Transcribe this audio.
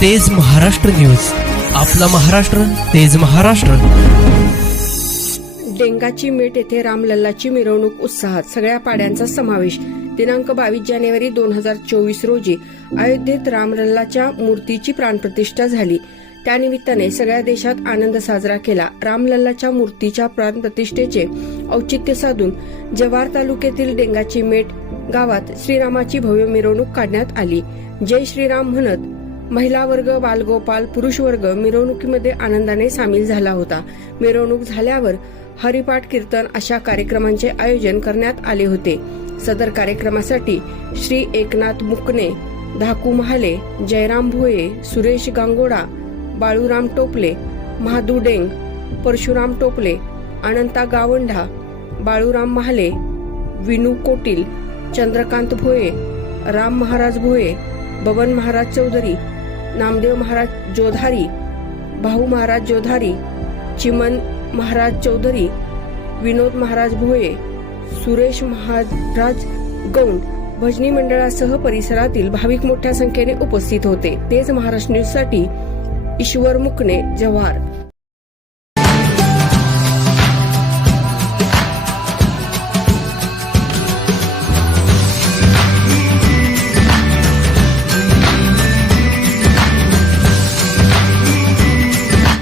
तेज महाराष्ट्र न्यूज. आपला महाराष्ट्र तेज महाराष्ट्र. डेंगाची मेट येथे रामलल्लाची मिरवणूक उत्साहात सगळ्या पाड्यांचा समावेश. दिनांक बावीस जानेवारी दोन हजार चोवीस रोजी अयोध्येत रामलल्लाच्या मूर्तीची प्राणप्रतिष्ठा झाली. त्यानिमित्ताने सगळ्या देशात आनंद साजरा केला. रामलल्लाच्या मूर्तीच्या प्राणप्रतिष्ठेचे औचित्य साधून जव्हार तालुक्यातील डेंगाची मेट गावात श्रीरामाची भव्य मिरवणूक काढण्यात आली. जय श्रीराम म्हणत महिला वर्ग बालगोपाल पुरुष वर्ग मिरवणुकीमध्ये आनंदाने सामील झाला होता. मिरवणूक झाल्यावर हरिपाठ कीर्तन अशा कार्यक्रमांचे आयोजन करण्यात आले होते. सदर कार्यक्रमासाठी श्री एकनाथ मुकणे धाकू महाले जयराम भोये सुरेश गांगोडा बाळूराम टोपले महादू डेंग परशुराम टोपले अनंता गावंढा बाळूराम महाले विनू कोटील चंद्रकांत भोये राम महाराज भोये बबन महाराज चौधरी नामदेव महाराज जोधारी भाऊ महाराज जोधारी चिमन महाराज चौधरी विनोद महाराज भोये सुरेश महाराज गौंड भजनी मंडळासह परिसरातील भाविक मोठ्या संख्येने उपस्थित होते. तेच महाराष्ट्र न्यूजसाठी ईश्वर मुकणे जव्हार.